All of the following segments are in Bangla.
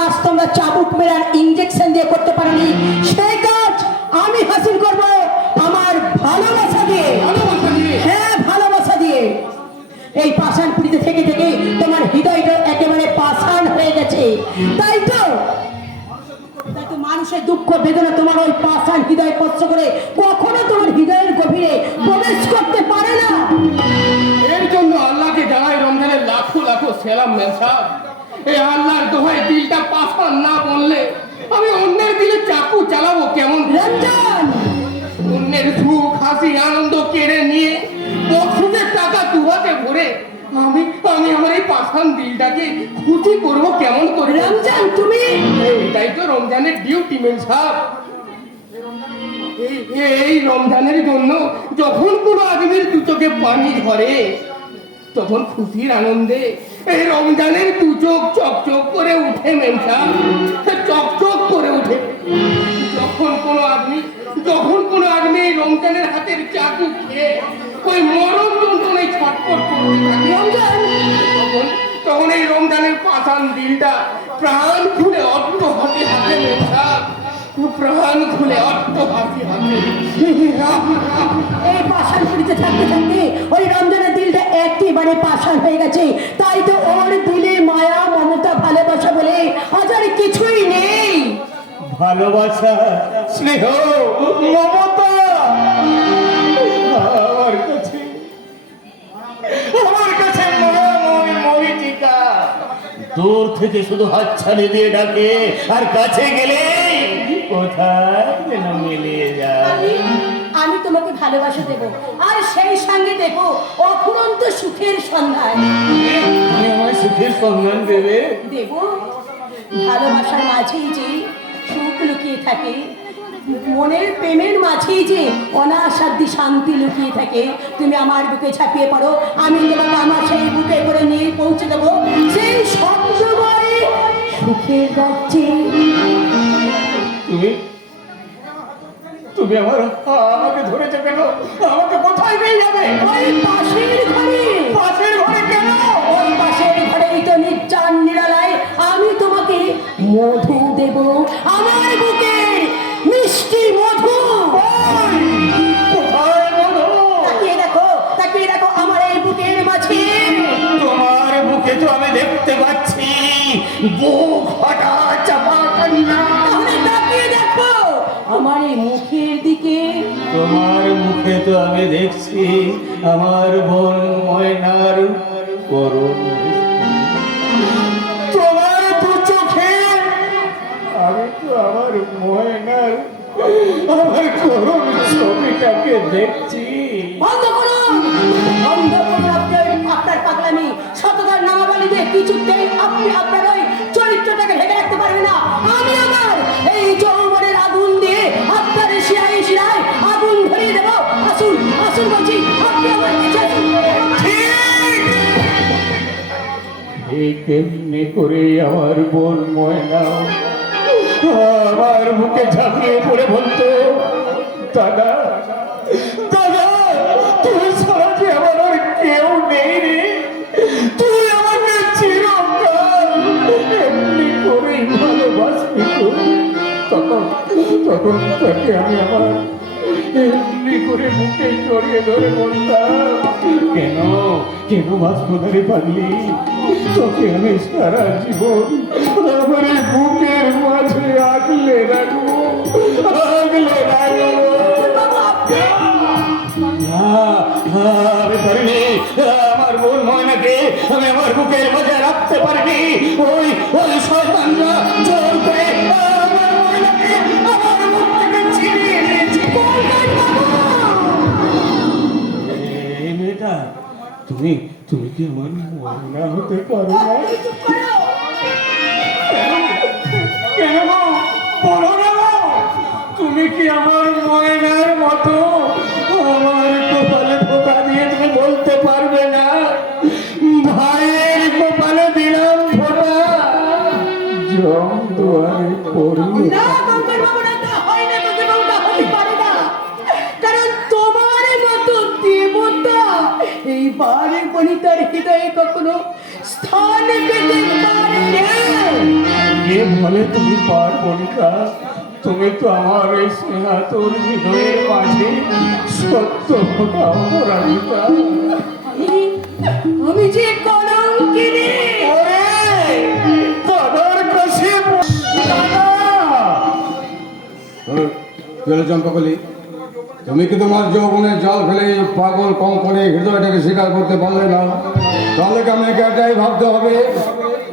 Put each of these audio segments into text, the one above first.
কাজ তোমরা চাবুক মেরার ইঞ্জেকশন দিয়ে করতে পারোনি, সেই কাজ আমি হাসিল করব আমার ভালোবাসা দিয়ে। হ্যাঁ, ভালোবাসা দিয়ে। এই পাষাণ পুরীতে থেকে থেকে তোমার হৃদয়টা একেবারে পাষাণ হয়ে গেছে, তাই তো মানুষের দুঃখ বেদনা তোমার ওই পাষাণ হৃদয় স্পর্শ করে কখনো তোমার হৃদয়ের গভীরে প্রবেশ করতে পারে না। এর জন্য আল্লাহকে জানাই রমজানের লাখো লাখো সেলাম মেনসাব। এই আল্লাহর দোহাই দিলটা পাষাণ না বললে আমি অন্যের দিলে চাকু চালাবো কেমন? রমজান, অন্যের সুখ হাসি আনন্দ কেড়ে নিয়ে বছরের টাকা দুহাতে ভরে আমি আমি আমার এই পাষাণ দিলটাকে খুশি করবো কেমন করে? রমজান তুমি, এটাই তো রমজানের ডিউটি মেনসাব। এই রমজানের জন্য যখন কোনো আদমির দু চোখে পানি ধরে তখন খুশির আনন্দে এই রমজানের দু চোখ চকচক করে উঠে মেনসাব, চকচক করে উঠে। যখন কোনো আদমি এই রমজানের হাতের চাকু খেয়ে ওই মরণ যন্ত্রণায় ছটফট করতে থাকে, তখন এই রমজানের পাষাণ দিলটা প্রাণ খুলে অট্ট হাতে হাতে মেনসাব, প্রাণ খুলে অট্ট হাতে হাতে। এই পাষাণ পুরীতে থাকতে থাকতে ওই রমজানের দিলটা একেবারে পাষাণ হয়ে গেছে, তাই তো ওর দিলে মায়া মমতা ভালোবাসা বলে আজ আর কিছুই নেই। ভালোবাসা, স্নেহ, মমতা আমার কাছে মায়াময় মরীচিকা। দূর থেকে শুধু হাতছানি দিয়ে ডাকে, আর কাছে গেলে কোথায় যেন মিলিয়ে যায়। আমি তোমাকে ভালোবাসা দেব, আর সেই সঙ্গে দেব অফুরন্ত সুখের সন্ধান। তুমি আমার সুখের সন্ধান দেবে? দেব। ভালোবাসার মাঝেই যে সুখ লুকিয়ে থাকে, মনের প্রেমের মাঝেই যে অনাসাধ্য শান্তি লুকিয়ে থাকে। তুমি আমার বুকে ঝাঁপিয়ে পড়ো, আমি তোমাকে আমার সেই বুকে করে নিয়ে পৌঁছে দেবো সেই স্বপ্নময় সুখের রাজ্যে। তুমি আমাকে ধরেছো কেন? আমাকে কোথায় নিয়ে যাবে? ওই পাশের ঘরে। পাশের ঘরে কেন? ওই পাশের ঘরেই তো নির্জন নিরালায় আমি তোমাকে মধু দেব, আমার বুকের মিষ্টি মধু। কোথায় মধু? তাকিয়ে দেখো আমার এই বুকের মাঝে। তোমার বুকে তো আমি দেখতে পাচ্ছি বুক ফাটা চাপা কান্না। তাহলে তাকিয়ে দেখো আমার এই মুখের দিকে। তোমার মুখে তো আমি দেখছি আমার বোন ময়নার করুণ। তোমার দু চোখে আমি তো আমার ময়নার, আমার করুণ ছবিটাকে দেখছি। বন্ধ করুন আপনার পাগলামি। শতবার নামাবালি দিয়ে কিছুতেই আপনি আপনার ওই চরিত্রটাকে ঢেকে রাখতে পারবেন না। আমি আমার এই যৌবনের আগুন দিয়ে আপনার শিরায় শিরায় আগুন ধরিয়ে দেবো। আসুন আসুন বলছি, আপনি আমার কাছে আসুন। এই কেমনে করে আমার বোন ময়না আমার বুকে ঝাঁপিয়ে পড়ে বলতো, দাদা দাদা তুই ছাড়া যে আমার আর কেউ নেই রে, তুই আমাকে চিরকাল এমনি করেই ভালোবাসবি। তখন তাকে আমি আমার এমনি করে বুকে জড়িয়ে ধরে বলতাম, কেন কেন বাঁচবো না রে পাগলি, তোকে আমি সারা জীবন আমার এই বুকের মাঝে আগলে রাখবো, আগলে রাখবো। আমি পারিনি আমার বোন ময়নাকে আমি আমার বুকের মাঝে রাখতে পারিনি। ওই ওই শয়তানরা জোর করে আমার ময়নাকে আমার বুক থেকে ছিনিয়ে নিয়েছে। এই মেয়েটা, তুমি কি আমার ময়না হতে পারো না? কেন বলো না, তুমি কি আমার ময়নার মতো আমার কপালে ফোঁটা দিয়ে তুমি বলতে পারবে না, ভাইয়ের কপালে দিলাম ফোঁটা, জম দুয়ারে পড়ি। কারণ তোমার মতো দেবতা এই বারে বনিতার হৃদয়ে কখনো স্থান পেতে পারে না। কে বলে তুমি পার বনিতা? তুমি তো আমার এই স্নেহাতুর হৃদয়ের মাঝে সত্য ফোটা অপরাজিতা। আমি যে কলঙ্কিনী। ওরে দাদার কাছে দাদা! চলে চম্পাকলি, তুমি কি তোমার যৌবনের জল ফেলে এই পাগল কঙ্কনে হৃদয়টাকে স্বীকার করতে পারলে না? তাহলে কি আমাকে এটাই ভাবতে হবে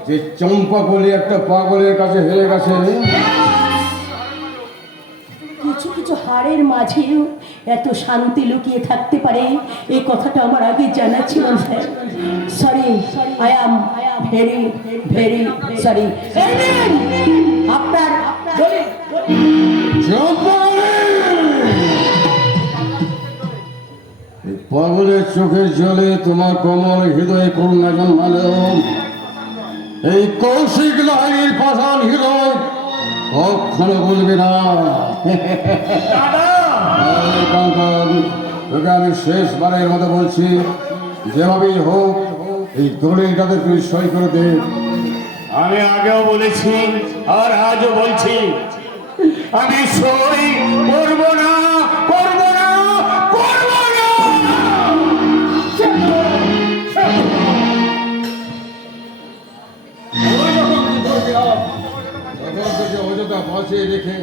যে চম্পাকলি একটা পাগলের কাছে হেরে গেছে? কিছু কিছু হাড়ের মাঝেও এত শান্তি লুকিয়ে থাকতে পারে, এই কথাটা আমার আগে জানা ছিল না। Sorry, I am very very sorry. আপনার চম্পাকলি! এই পাগলের চোখের জলে তোমার কমল হৃদয়ে করুণা জন্মালো। এই কৌশিক লাহিড়ির পাষাণ হৃদয় কখনো বলবে না। দাদা! আরে কাঙ্কাল, তোকে আমি শেষবারের মতো বলছি, যেভাবেই হোক এই দলিলটাতে তুই সই করে দে। আমি আগেও বলেছি আর আজও বলছি, আমি সই করব না, করব না, করব না। অযোধ্যা বাঁচিয়ে রেখে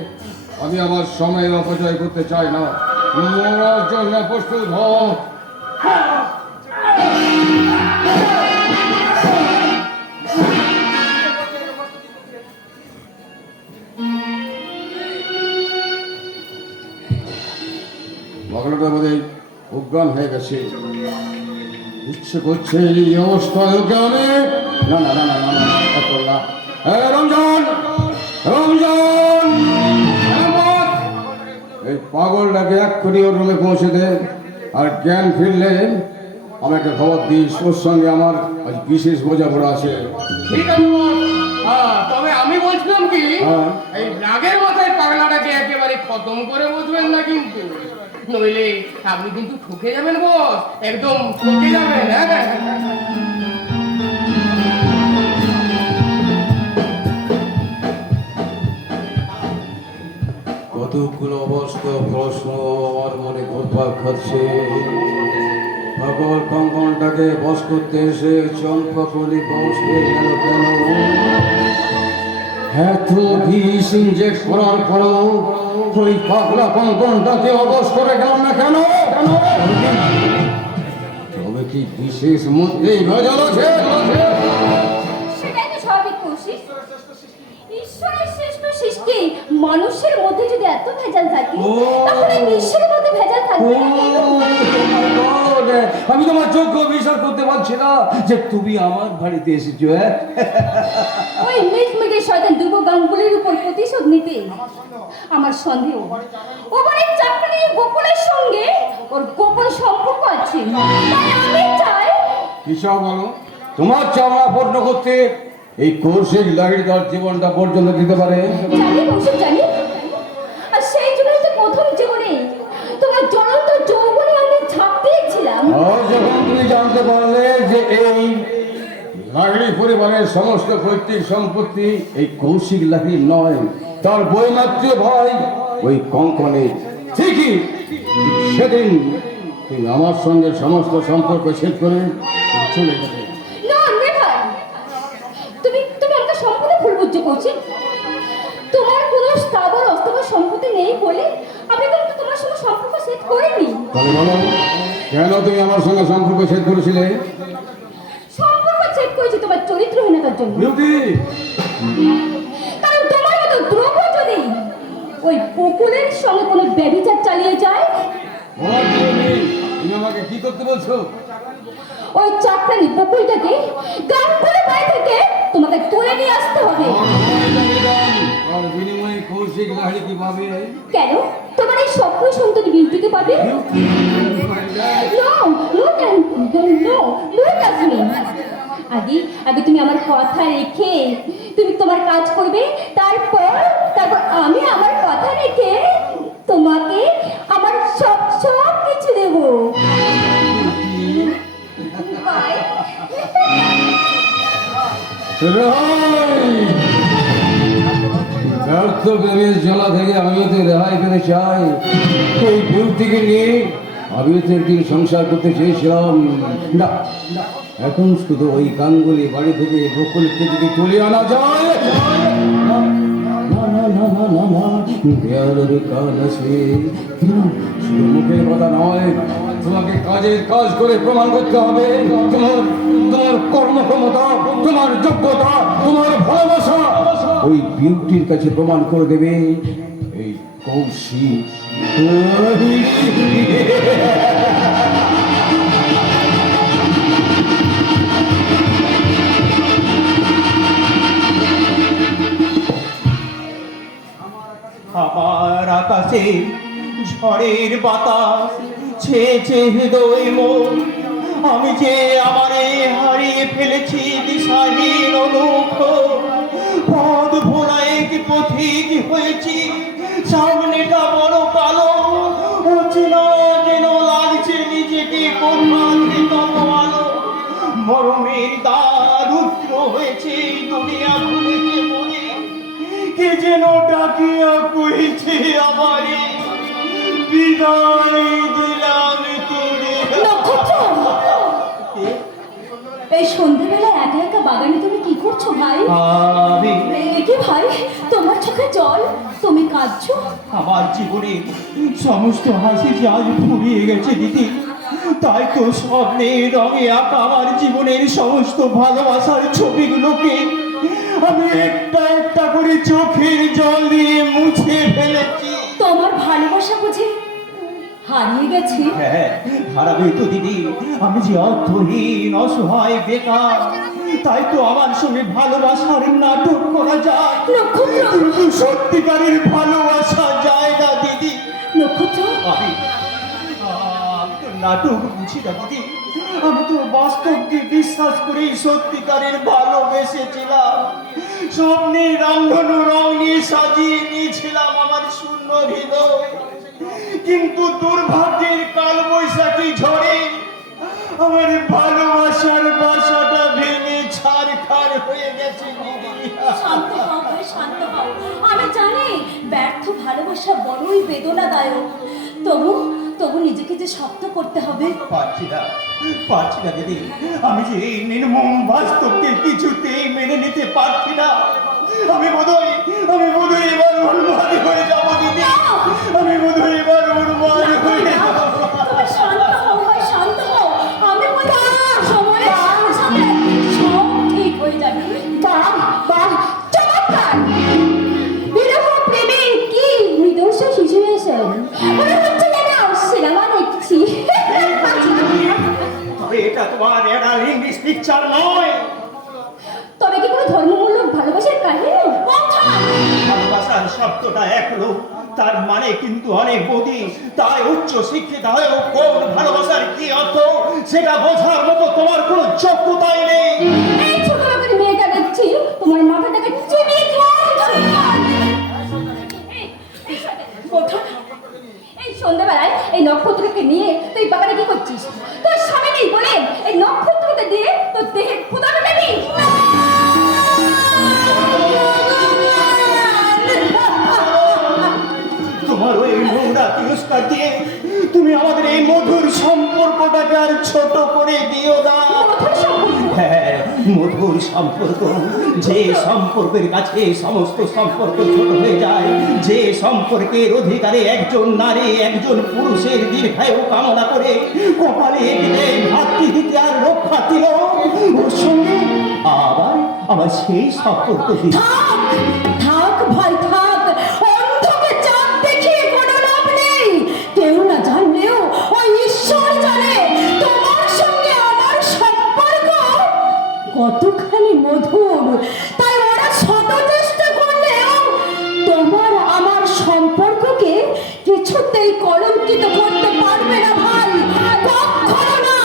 আমি আমার সময়ের অপচয় করতে চাই না। মরার জন্য প্রস্তুত হ। বাংলাটা বোধ হয় অজ্ঞান হয়ে গেছে। ইচ্ছে করছে এই অবস্থায় ওকে আমি না না না না না না অত না। রমজান, রমজান, হেমন্ত! এই পাগলটাকে এক্ষুনি ওর রুমে পৌঁছে দে, আর জ্ঞান ফিরলে আমাকে খবর দিস। ওর সঙ্গে আমার আজ বিশেষ বোঝাপড়া আছে। ঠিক আছে বস। তবে আমি বলছিলাম কি, হ্যাঁ। এই রাগের মাথায় পাগলাটাকে একেবারে খতম করে বসবেন না কিন্তু, নইলে আপনি কিন্তু ঠকে যাবেন বস, একদম ঠকে যাবেন। হ্যাঁ, কতগুলো অবস্থা প্রশ্ন আমার মনে ঘুরপাক খাচ্ছে। পাগল কঙ্কনটাকে বস করতে এসে চম্পাকলি বস হয়ে গেল কেন? এত বিষ ইনজেক্ট করার পরও ওই পাগলা কঙ্কনটাকে অবশ করে গেল না কেন? তবে কি বিশেষ মধ্যেই ভেজাল আছে? সেটাই তো স্বাভাবিক কৌশিক। ঈশ্বরের শ্রেষ্ঠ সৃষ্টি মানুষের মধ্যে যদি এত ভেজাল থাকে, তাহলে বিশ্বের মধ্যে ভেজাল থাকবে না কেন? আমি তোমার যোগ্য বিচার করতে পারছি না যে তুমি আমার বাড়িতে এসেছো। ওই মিটমিটে শয়তান দুর্গ গাঙ্গুলির উপর প্রতিশোধ নিতে আমার সন্দেহ। ও বাড়ির চাকরি গোকুলের সঙ্গে ওর গোপন সম্পর্ক আছে। তাই আমি চাই কিসব বলো, তোমার চামড়া পূর্ণ করতে এই কৌশিক লাহিড়ি তার জীবনটা পর্যন্ত দিতে পারে। জানি কৌশিক জানি। আর সেই জন্যই তো প্রথম জীবনে তোমার জ্বলন্ত যৌবনে আমি ঝাঁপ দিয়েছিলাম। আর যখন তুমি জানতে পারলে যে এই লাহিড়ি পরিবারের সমস্ত পৈতৃক সম্পত্তি এই কৌশিক লাহিড়ি নয়, তার বৈমাত্র ভাই ওই কঙ্কনের, ঠিকই সেদিন তুমি আমার সঙ্গে সমস্ত সম্পর্ক শেষ করে চলে যাবে। না নেভার। তুমি তুমি আমাকে সম্পূর্ণ ভুল বুঝছো কৌশিক। তোমার কোনো স্থাবর অস্থাবর সম্পত্তি নেই বলে আমি কিন্তু তোমার সঙ্গে সম্পর্ক সেট করিনি। তাহলে বলো, কেন তুমি আমার সঙ্গে সম্পর্ক শেষ করেছিলে? সম্পর্ক সেট করেছি তোমার চরিত্রহীনতার জন্য। বিউটি, কারণ তোমার মতো দ্রব্য যদি ওই বকুলের সঙ্গে কোনো ব্যভিচার চালিয়ে যায়, তুমি আমাকে কি করতে বলছো? ওই চাকরানি বকুলটাকে গান করে বাড়ি থেকে তোমাকে তুলে নিয়ে আসতে হবে। আর বিনিময়ে কৌশিক লাহিড়ি কি পাবে? কেন? তোমার এই স্বপ্ন সুন্দরী বিউটিকে পাবে? আগে তুমি আমার কথা রেখে তুমি তোমার কাজ করবে, তারপর আমি আমার কথা রেখে তোমাকে আমার সব কিছু দেবো। Bye. Right! ব্যর্থ প্রেমের জ্বালা থেকে আমি তো রেহাই পেতে চাই। এই বিউটিকে নিয়ে আমি তো একদিন সংসার করতে চেয়েছিলাম, না এখন শুধু ওই গাঙ্গুলি বাড়ি থেকে বকুলকে যদি তুলে আনা যায়, না না না না না না না, দেয়ালের কান আছে। শুধু মুখের কথা নয়, তোমাকে কাজের কাজ করে প্রমাণ করতে হবে তোমার তোমার কর্মক্ষমতা, তোমার যোগ্যতা, তোমার ভালোবাসা ওই বিউটির কাছে প্রমাণ করে দেবে এই কৌশিক। আমার আকাশে ঝড়ের বাতাস ছেয়েছে হৃদয় মন, আমি যে আমারে হারিয়ে ফেলেছি দিশাহীন অনুখ, পদ ভোলায় কি পথিক হয়েছি, সামনেটা বড় কালো, অচেনা যেন লাগছে নিজেকে কোথাও আলো, মরমের দ্বার রুদ্র হয়েছে, দুনিয়া খুলেছে মনে, কে যেন ডাকিয়া কইছে আমারে, বিদায় দিলাম তোরে। এই সন্ধ্যেবেলা একা একা বাগানে তুমি কি করছো ভাই? আমি কি ভাই, তোমার চোখে জল, তুমি কাঁদছো? আমার জীবনে সমস্ত হাসি যে আজ ফুরিয়ে গেছে দিদি, তাই তো স্বপ্নে রঙে আঁকা আমার জীবনের সমস্ত ভালোবাসার ছবিগুলোকে আমি একটা একটা করে চোখের জল দিয়ে মুছে ফেলেছি। তোমার ভালোবাসা বুঝি হারিয়ে গেছে? হ্যাঁ, হারাবে তো দিদি, আমি যে অর্থহীন অসহায় বেকার, তাই তো আমার সঙ্গে ভালোবাসার নাটক করা যায়, নক্ষত্র, কিন্তু সত্যিকারের ভালোবাসা যায় না দিদি। নক্ষত্র, আমি তো নাটক বুঝি না দিদি, আমি তো বাস্তবকে বিশ্বাস করেই সত্যিকারের ভালোবেসেছিলাম, স্বপ্নে রাঙ্গনো রং নিয়ে সাজিয়ে নিয়েছিলাম আমার শূন্য হৃদয়, কিন্তু দুর্ভাগ্যের কাল বৈশাখী ঝড়ে আমার ভালোবাসার বাসাটা ভেঙে ছাড়খাড় হয়ে গেছে দিদি। শান্ত হও ভাই, শান্ত হও। আমি জানি ব্যর্থ ভালোবাসা বড়ই বেদনাদায়ক, তবু তবু নিজেকে যে শক্ত করতে হবে। পারছি না দিদি, আমি যে এই নির্মম বাস্তবকে কিছুতেই মেনে নিতে পারছি না, আমি বোধহয় এবার উন্মাদ হয়ে যাবো দিদি, আমি বোধহয় এবার উন্মাদ হয়ে যাবো। তুমি শান্ত হও ভাই, শান্ত হও। আমি বলি সময়ের সাথে সাথে সব ঠিক হয়ে যাবে। বাহ বাহ, চমৎকার! বিরহ প্রেমে কি মৃদর্শ শিশু এসেন, মনে হচ্ছে যেন সিনেমা দেখছি। তবে এটা তোমার একটা ইংলিশ পিকচার নয়, তবে কি কোনো ধর্মমূলক ভালোবাসার কাহিনী? ভালোবাসার শব্দটা এক হলো, তার মানে কিন্তু অনেক বদি, তাই উচ্চ শিক্ষিত হয়েও কোন ভালোবাসার কি অর্থ সেটা বোঝার মতো তোমার কোনো যোগ্যতাই নেই। এই ছোট লোকের মেয়েটা দেখছি তোমার মাথাটাকে চিবিয়ে এই সন্ধ্যাবেলায় এই নক্ষত্রকে নিয়ে তুই বাগানে কি করছিস? তোর স্বামী নেই বলে এই নক্ষত্রকে দিয়ে তোর দেহে ক্ষুধা মেটাবি? তোমার ওই নোংরা তিরস্কার দিয়ে তুমি আমাদের এই মধুর সম্পর্কটাকে আর ছোট করে দিও না। হ্যাঁ, মধুর সম্পর্ক, যে সম্পর্কের কাছে সমস্ত সম্পর্ক ছোট হয়ে যায়, যে সম্পর্কের অধিকারে একজন নারী একজন পুরুষের দীর্ঘায়ু কামনা করে কপালে এঁকে ভাতৃত্বে আর রক্ষা দিল, ওর সঙ্গে আবার সেই সম্পর্ক দিল। থাক ভাই থাক, অন্ধকে চাঁদ দেখিয়ে কোনো লাভ নেই। কেউ না জানলেও ওই ঈশ্বর জানে তোমার সঙ্গে আমার সম্পর্ক কতখানি মধুর। তাই ওরা শত চেষ্টা করলেও তোমার আমার সম্পর্ককে কিছুতেই কলঙ্কিত করতে পারবে না ভাই, কখনো না,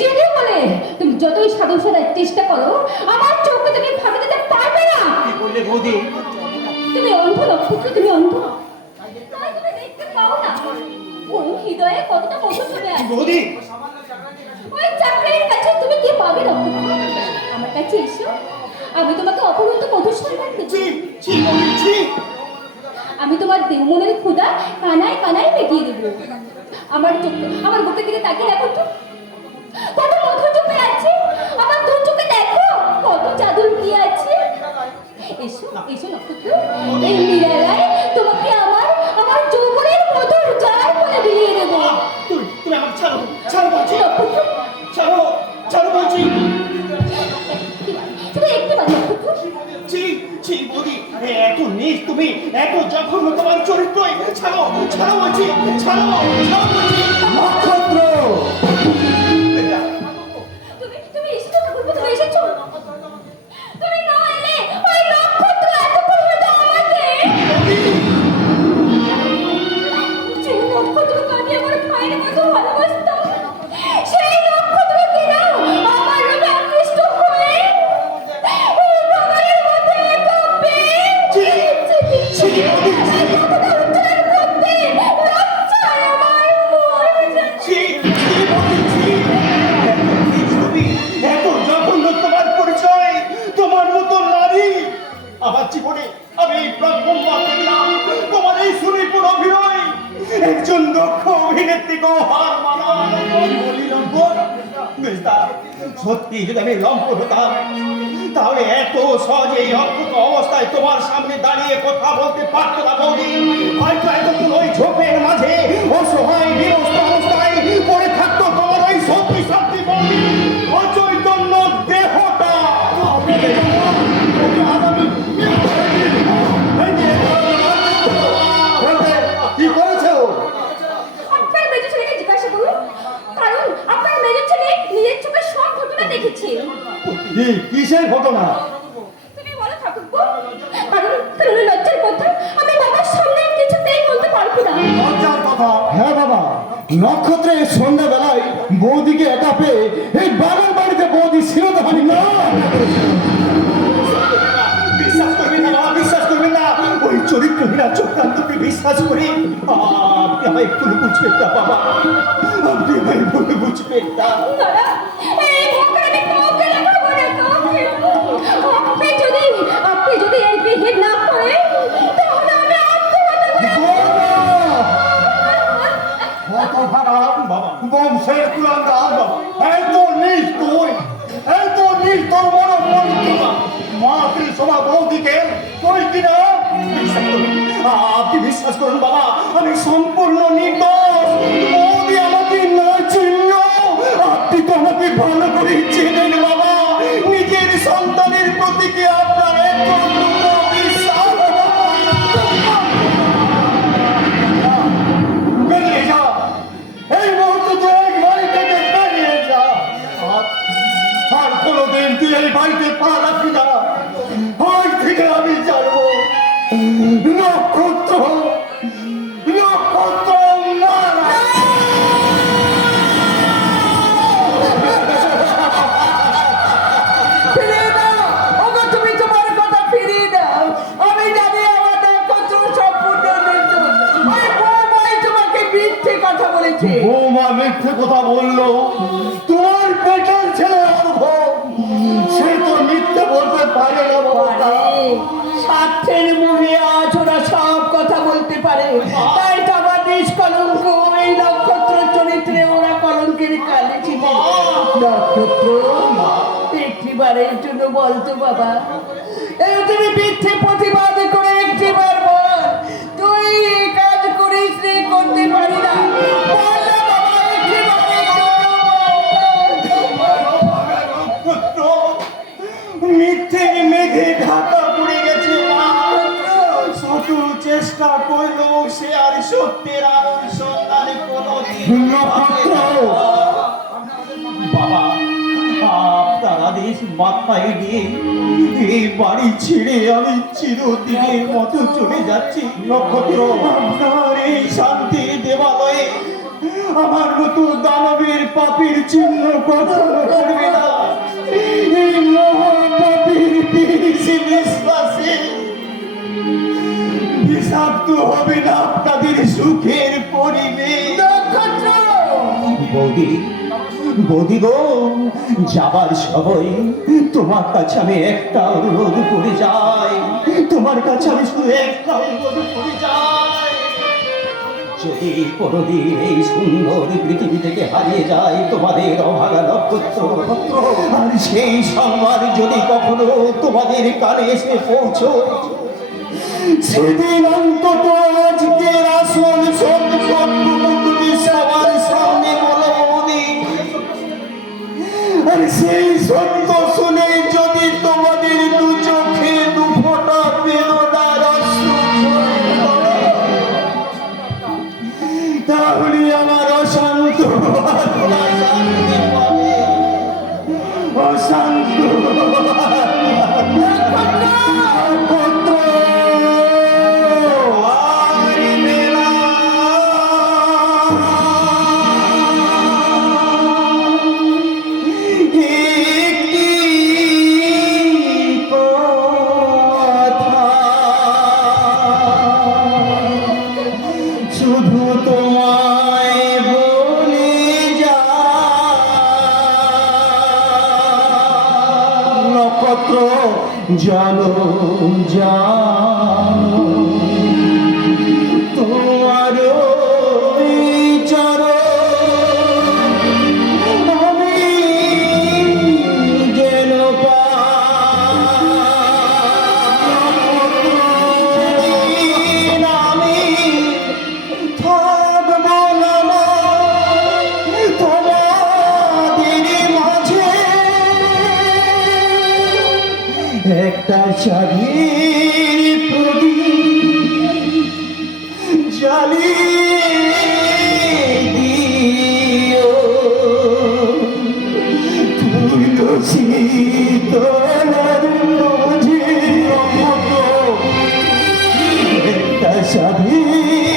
জেনে বলে তুমি যতই সাধন সাধার চেষ্টা করো আমার চোখে তুমি ফাঁকি দিতে পারবে না। কি বললে বৌদি? তুমি অন্ধ নক্ষত্র, তুমি অন্ধ, তাই তুমি দেখতে পাও না ওই হৃদয়ে কতটা মধু চলে আসে। বৌদি ওই চাকরির কাছে তুমি কি পাবে নক্ষত্র? এসো, আমি তোমাকে অপরন্ত মধুর সম্মান দেব। আমি তোমার মনের ক্ষুধা কানায় কানায় মিটিয়ে দেব। আমার বুকের দিকে তাকিয়ে দেখো তো, কত মধুর চোখে আছে। আমার দু চোখে দেখো কত জাদু লুকিয়ে আছে। এসো এসো নক্ষত্র, এই নিরালায় তোমাকে আমার যৌবনের মধুর জার বলে বিলিয়ে দেব। তুমি আমাকে ছাড়ো বলছি, নক্ষত্র, ছাড়ো বলছি। শুধু একটু বার নক্ষত্র। বৌদি, এত নিজ তুমি, এত জঘন্য তোমার চরিত্র। ছাড়ো বলছি, ছাড়ো বলছি। নক্ষত্র তুমি এসেছো ঠাকুরপো, তুমি এসেছো। তুমি না এলে ওই নক্ষত্র এতক্ষণ হয়তো আমাকে যে নক্ষত্রকে আমি আমার ভাইয়ের মতো ভালোবাসতাম, সেই নক্ষত্রকে না আমার রূপে আকৃষ্ট হয়ে ওই বাগানের মধ্যে একা পেয়ে কথাটা উচ্চারণ করতে লজ্জায় আমার মন যাচ্ছে। এত জঘন্য তোমার পরিচয়, তোমার মতো নারী আমার জীবনে আমি এই প্রথমবার দেখলাম। তোমার এই সুনিপুণ অভিনয়, একজন দক্ষ অভিনেত্রীকে হার মানান। বলি লম্পট, সত্যি যদি আমি লম্পট হতাম তাহলে এত সহজে এই অদ্ভুত অবস্থায় তোমার সামনে দাঁড়িয়ে কথা বলতে পারতো না বৌদি। হয়তো এতক্ষণ ওই ঝোপের মাঝে অসহায় বিরস্ত অবস্থায় পড়ে থাকতো তোমার ওই সত্যি সত্যি বৌদি অচৈতন্য দেহটা। কি করেছে ও? আপনার মেজর ছেলেকে জিজ্ঞাসা করুন, কারণ আপনার মেজর ছেলে নিজের চোখে সব ঘটনা দেখেছে। কিসের ঘটনা? তুমি বলো ঠাকুরপো, কারণ লজ্জার কথা আমি বাবার সামনে কিছুতেই বলতে পারবো না। লজ্জার কথা? হ্যাঁ বাবা, নক্ষত্রের সন্ধ্যাবেলায় বৌদিকে একা পেয়ে এই বাবার বাড়িতে বৌদি শিরোধারী না। বিশ্বাস করবেন না বাবা, বিশ্বাস করবেন না। ওই চরিত্রহীনা চক্রান্তকে বিশ্বাস করি। আপনি আমায় ভুল বুঝবেন না বাবা, আপনি আমায় ভুল বুঝবেন না। দাদা, এই মুখে আমি কাউকে দেখাবো না, কাউকে। আপনি যদি এর বিহিত না করেন তাহলে আমি আত্মহত্যা করব। বংশের কুলাঙ্গার, এত নিষ্ঠুর, এত নিষ্ঠুর বড় মাতৃ সভা বৌদিকে তুই কিনা। আপনি বিশ্বাস করুন বাবা, আমি সম্পূর্ণ নির্দোষ। বৌদি আমাকে না চিনল, আপনি তো আমাকে ভালো করে চেনেন বাবা। নিজের সন্তানের প্রতি কি আপনার এতটুকু বিশ্বাস? বেরিয়ে যা, এই মুহূর্তে তুই এই বাড়ি থেকে বেরিয়ে যা। আর কোনোদিন তুই এই বাড়িতে পা রাখবি না। আজ থেকে আমি জানবো নক্ষত্র, নক্ষত্র মারা। ফিরিয়ে দাও, ওগো তুমি তোমার কথা ফিরিয়ে দাও। আমি জানি আমার নক্ষত্র সম্পূর্ণ নির্দোষ। ওই বৌমাই তোমাকে মিথ্যে কথা বলেছে। বৌমা মিথ্যে কথা বললো? তোমার পেটের ছেলে অর্ঘ, সে তো মিথ্যে বলতে পারে না বাবা। আরে, স্বার্থের মোহে আজ ওরা সব কথা বলতে পারে। তাই তো আমার নিষ্কলঙ্ক এই নক্ষত্র চরিত্রে ওরা কলঙ্কের কালে ছিল। নক্ষত্র, একটিবারের জন্য বলতো বাবা, এই তুমি মিথ্যে প্রতিবাদ করে একটিবার বল, তুই এই কাজ করিস রে, করতে পারি না। বল না বাবা, একটিবারের জন্য বল। পুত্র, মিথ্যের মেঘে ঢাকা পড়ে গেছে মা। শত চেষ্টা করলেও সে আর সত্যের আলোর সন্ধানে কোনোদিন নক্ষত্র। বাবা, আপনার আদেশ মাথায় দিয়ে এই বাড়ি ছেড়ে আমি চিরদিনের মতো চলে যাচ্ছি। নক্ষত্র। আপনার এই শান্তির দেবালয়ে আমার মতো দানবের পাপের চিহ্ন কখনো করবে না। এই মহাপাপীর বিষ বিশ্বাসে বিষাক্ত হবে না আপনাদের সুখের পরিবেশ। নক্ষত্র, বৌদি, বৌদি গো, যাবার সময় তোমার কাছে আমি একটা অনুরোধ করে যাই, তোমার কাছে আমি শুধু একটা অনুরোধ করে যাই। যদি কোনোদিন এই সুন্দর পৃথিবী থেকে হারিয়ে যায় তোমাদের অভাগা নক্ষত্র, আর সেই সংবাদ যদি কখনো তোমাদের কানে এসে পৌঁছয়, সেদিন অন্তত আজকের আসল সত্যটুকু তুমি সবার সামনে বলো বৌদি। আর সেই সত্য শুনে যদি তোমাদের দু চোখে দু ফোঁটা বেদনার অশ্রু ঝরে পড়ে, তাহলে আমার অশান্ত আত্মা শান্তি পাবে, অশান্ত পুত্র আর মেলা। একটি কথা শুধু তোমায় বলে যা, নক্ষত্র জানো জানো তোমার চরণ আমি যেন আমি থাকবো না মা তোমাদের মাঝে, একটা চাঁদের প্রদীপ জ্বালিয়ে দিও, তুলসী তলার মাঝে একটা চাঁদের